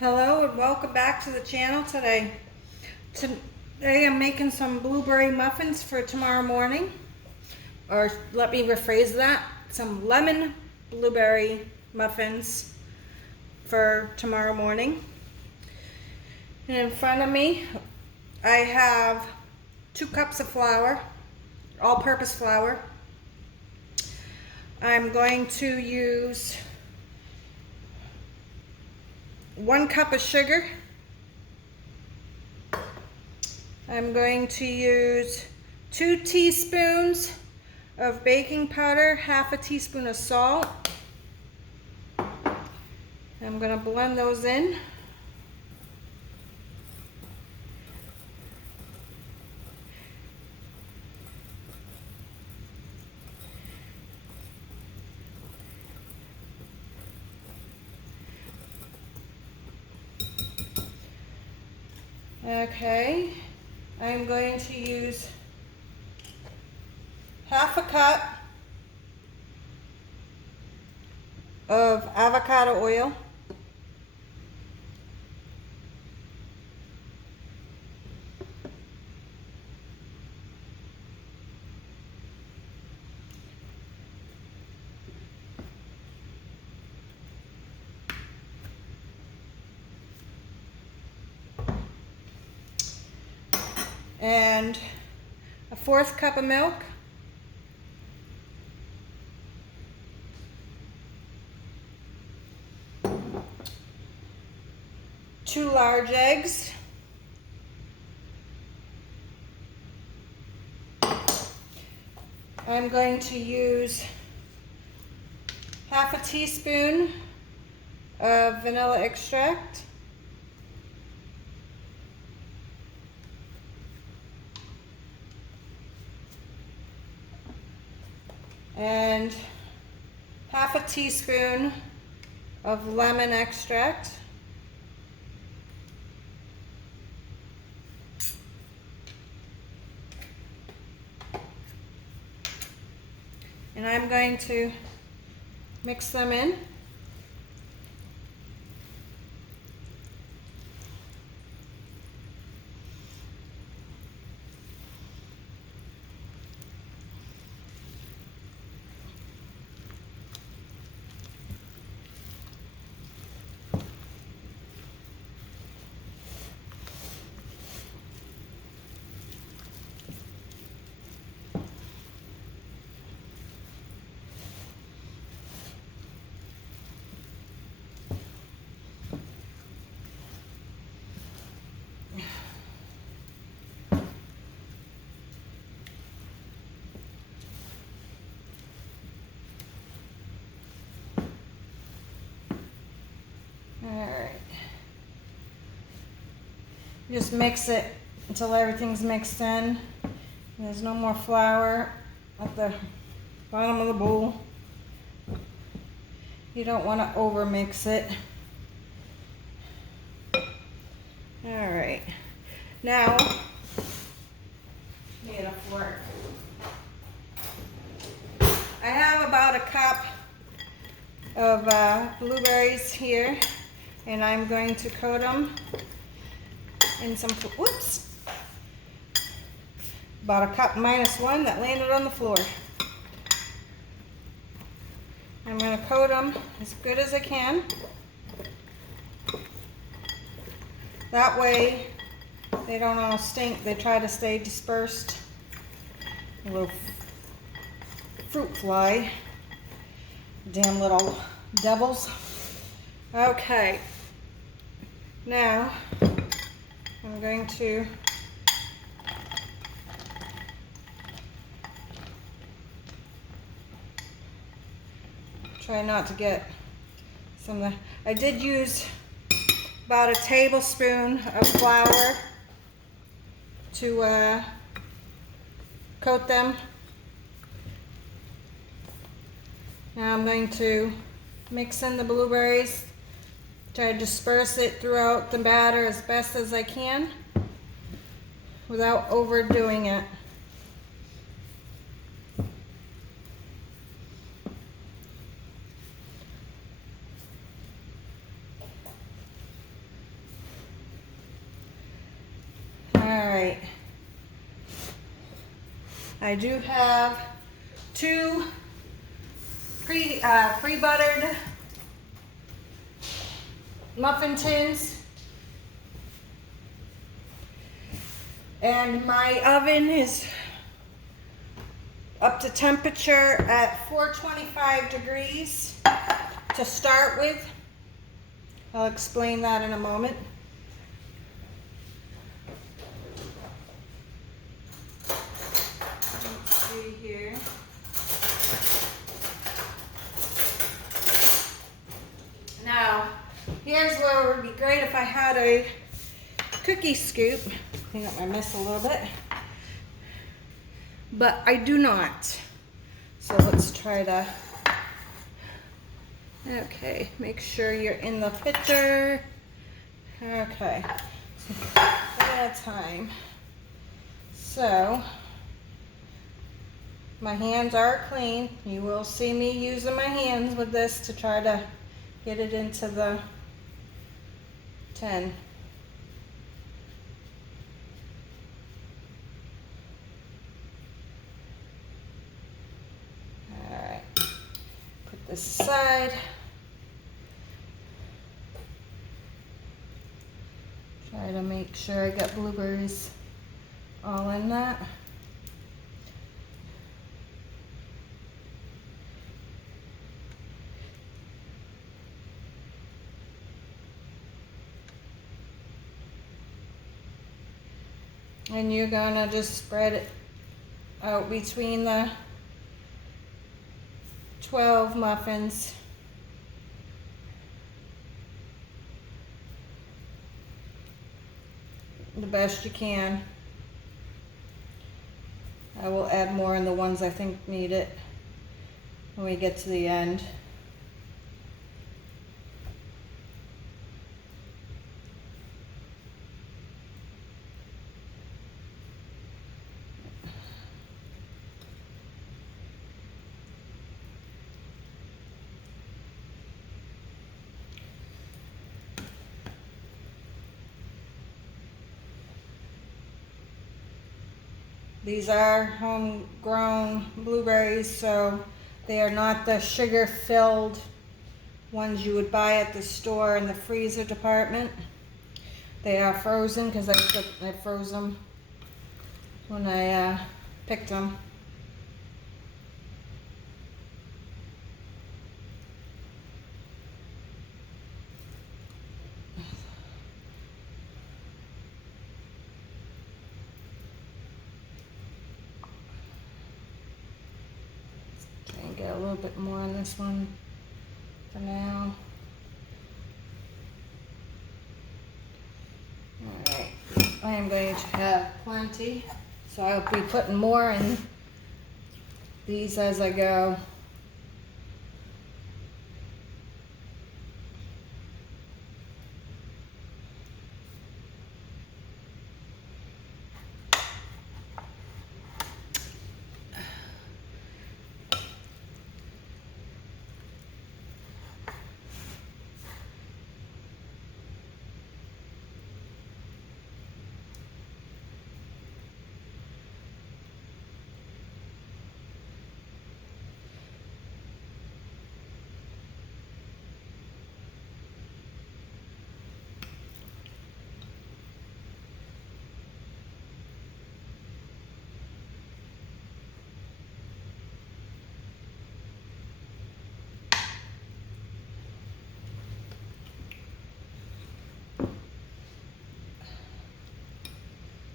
Hello and welcome back to the channel today. Today I'm making some blueberry muffins for tomorrow morning. Or let me rephrase that, some lemon blueberry muffins for tomorrow morning. And in front of me I have 2 cups of flour, all-purpose flour. I'm going to use 1 cup of sugar. I'm going to use 2 teaspoons of baking powder, half a teaspoon of salt. I'm going to blend those in. Okay, I'm going to use half a cup of avocado oil. And a 1/4 cup of milk. Two large eggs. I'm going to use half a teaspoon of vanilla extract. And half a teaspoon of lemon extract. And I'm going to mix them in. Alright. Just mix it until everything's mixed in. There's no more flour at the bottom of the bowl. You don't want to over mix it. Alright. Now, get a fork. I have about a cup of blueberries here, and I'm going to coat them in some, whoops, about a cup -1 that landed on the floor. I'm going to coat them as good as I can. That way they don't all stink. They try to stay dispersed. A little fruit fly. Damn little devils. Okay. Now I'm going to try not to get some of the, I did use about a tablespoon of flour to coat them. Now I'm going to mix in the blueberries, try to disperse it throughout the batter as best as I can without overdoing it. I do have two pre-buttered muffin tins. And my oven is up to temperature at 425 degrees to start with. I'll explain that in a moment. Let's see here. Now, here's where it would be great if I had a cookie scoop. I think I missed a little bit. But I do not. So let's try to, okay, make sure you're in the picture. Okay, at a time. So, my hands are clean. You will see me using my hands with this to try to get it into the tin. This aside. Try to make sure I got blueberries all in that. And you're gonna just spread it out between the 12 muffins. The best you can. I will add more in the ones I think need it when we get to the end. These are homegrown blueberries, so they are not the sugar-filled ones you would buy at the store in the freezer department. They are frozen because I froze them when I picked them. Get a little bit more on this one for now. Alright, I am going to have plenty, so I'll be putting more in these as I go.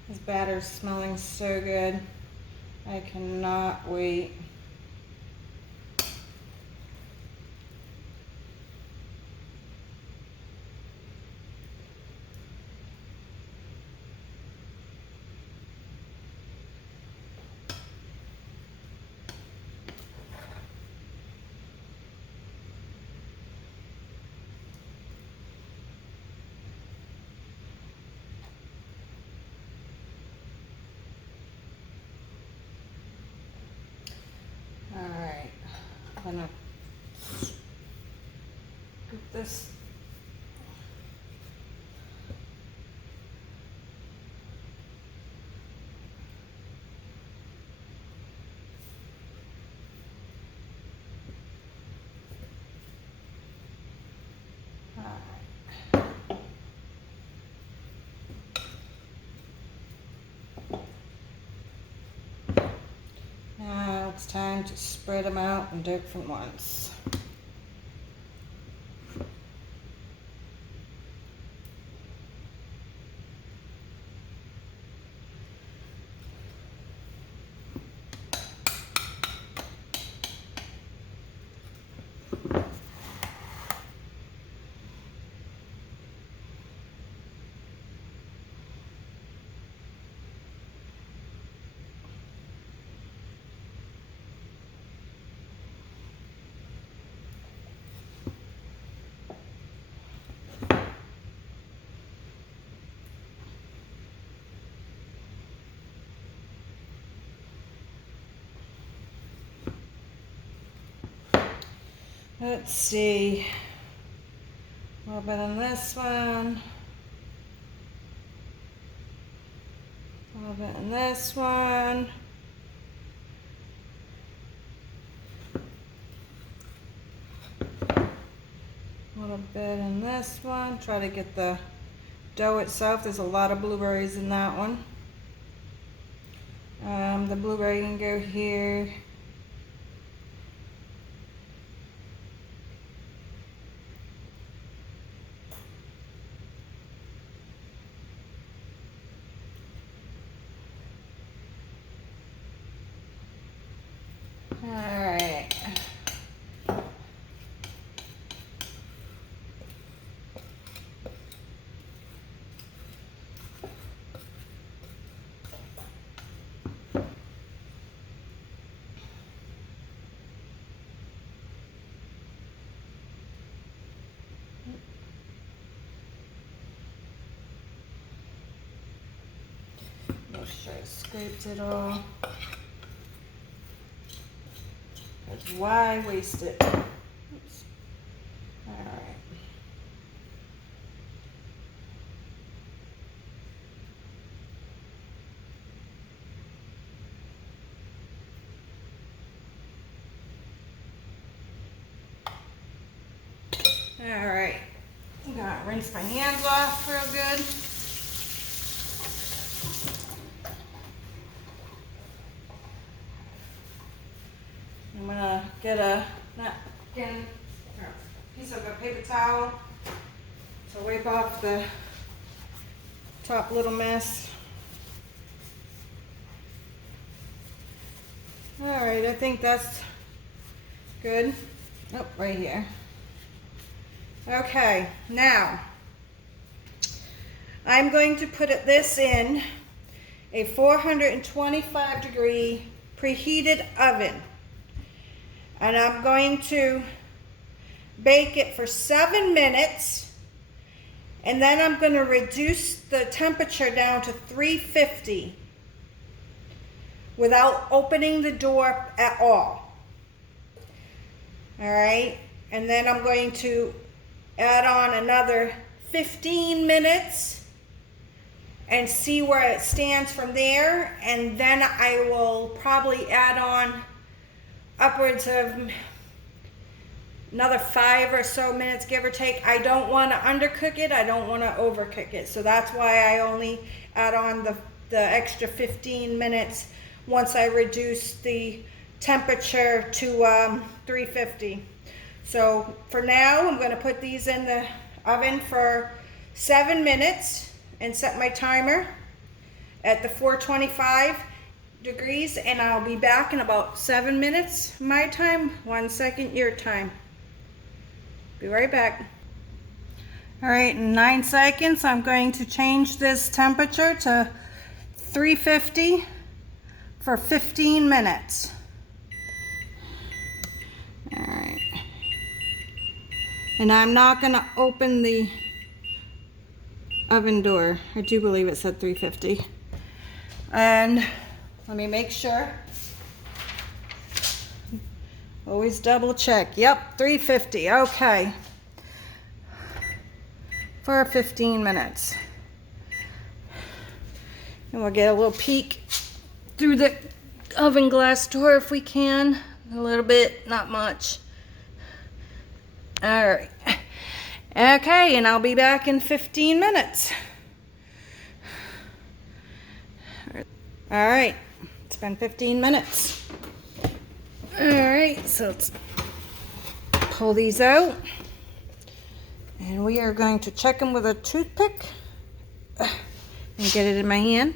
This batter's smelling so good. I cannot wait. Alright, I'm gonna put this time to spread them out in different ones. Let's see, a little bit on this one, a little bit on this one, a little bit in this one. Try to get the dough itself. There's a lot of blueberries in that one. The blueberry can go here. All right. Make sure I scraped it all. That's why I waste it. Oops. All right. All right. I'm gonna rinse my hands off real good. I'm gonna get a napkin or a piece of a paper towel to wipe off the top little mess. All right, I think that's good. Oh, right here. Okay, now I'm going to put this in a 425 degree preheated oven. And I'm going to bake it for 7 minutes, and then I'm going to reduce the temperature down to 350 without opening the door at all. All right, and then I'm going to add on another 15 minutes and see where it stands from there, and then I will probably add on upwards of another 5 or so minutes, give or take. I don't want to undercook it. I don't want to overcook it. So that's why I only add on the extra 15 minutes once I reduce the temperature to 350. So for now, I'm going to put these in the oven for 7 minutes and set my timer at the 425 degrees, and I'll be back in about 7 minutes my time, 1 second your time. Be right back. All right, in 9 seconds I'm going to change this temperature to 350 for 15 minutes. All right, and I'm not going to open the oven door. I do believe it said 350. And let me make sure. Always double check. Yep, 350. Okay. For 15 minutes. And we'll get a little peek through the oven glass door if we can. A little bit, not much. All right. Okay, and I'll be back in 15 minutes. All right. It's been 15 minutes. Alright, so let's pull these out. And we are going to check them with a toothpick. And get it in my hand.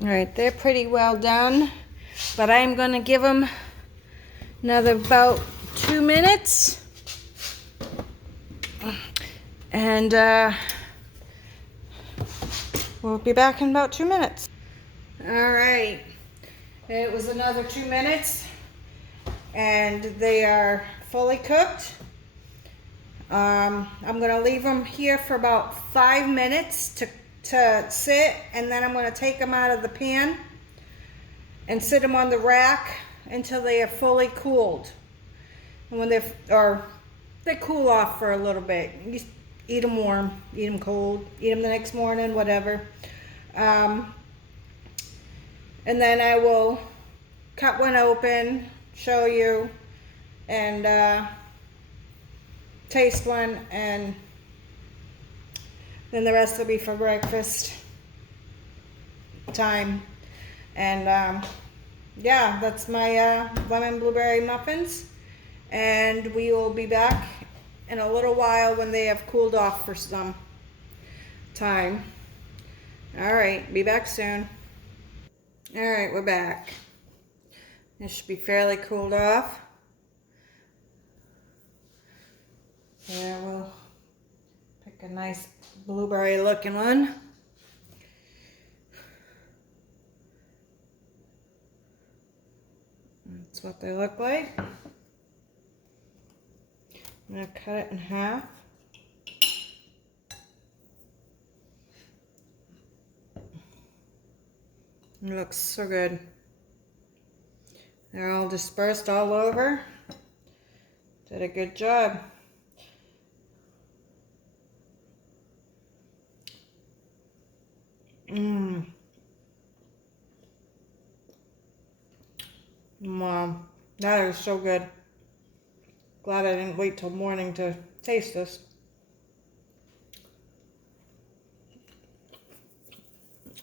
Alright, they're pretty well done. But I'm going to give them another about 2 minutes. And we'll be back in about 2 minutes. Alright, it was another 2 minutes. And they are fully cooked. I'm going to leave them here for about 5 minutes to sit, and then I'm going to take them out of the pan and sit them on the rack until they are fully cooled. And when they cool off for a little bit. You eat them warm, eat them cold, eat them the next morning, whatever. And then I will cut one open, show you, and taste one, and then the rest will be for breakfast time. And yeah, that's my lemon blueberry muffins, and we will be back in a little while when they have cooled off for some time. All right, be back soon. All right, we're back. This should be fairly cooled off. Yeah, we'll pick a nice blueberry looking one. That's what they look like. I'm going to cut it in half. It looks so good. They're all dispersed all over. Did a good job. Wow, that is so good. Glad I didn't wait till morning to taste this.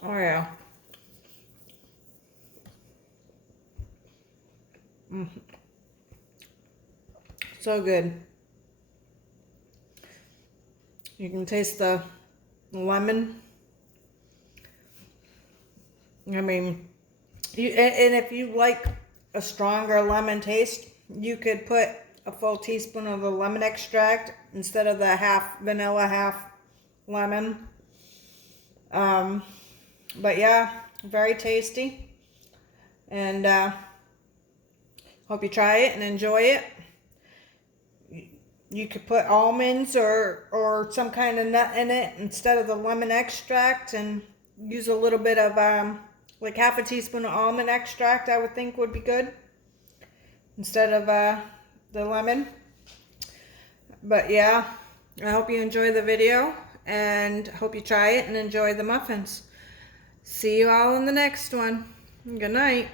Oh yeah. So good. You can taste the lemon. I mean, and if you like a stronger lemon taste, you could put a full teaspoon of the lemon extract instead of the half vanilla, half lemon. But yeah, very tasty. And hope you try it and enjoy it. You could put almonds or some kind of nut in it instead of the lemon extract, and use a little bit of like half a teaspoon of almond extract. I would think would be good instead of the lemon. But yeah, I hope you enjoy the video, and hope you try it and enjoy the muffins. See you all in the next one. Good night.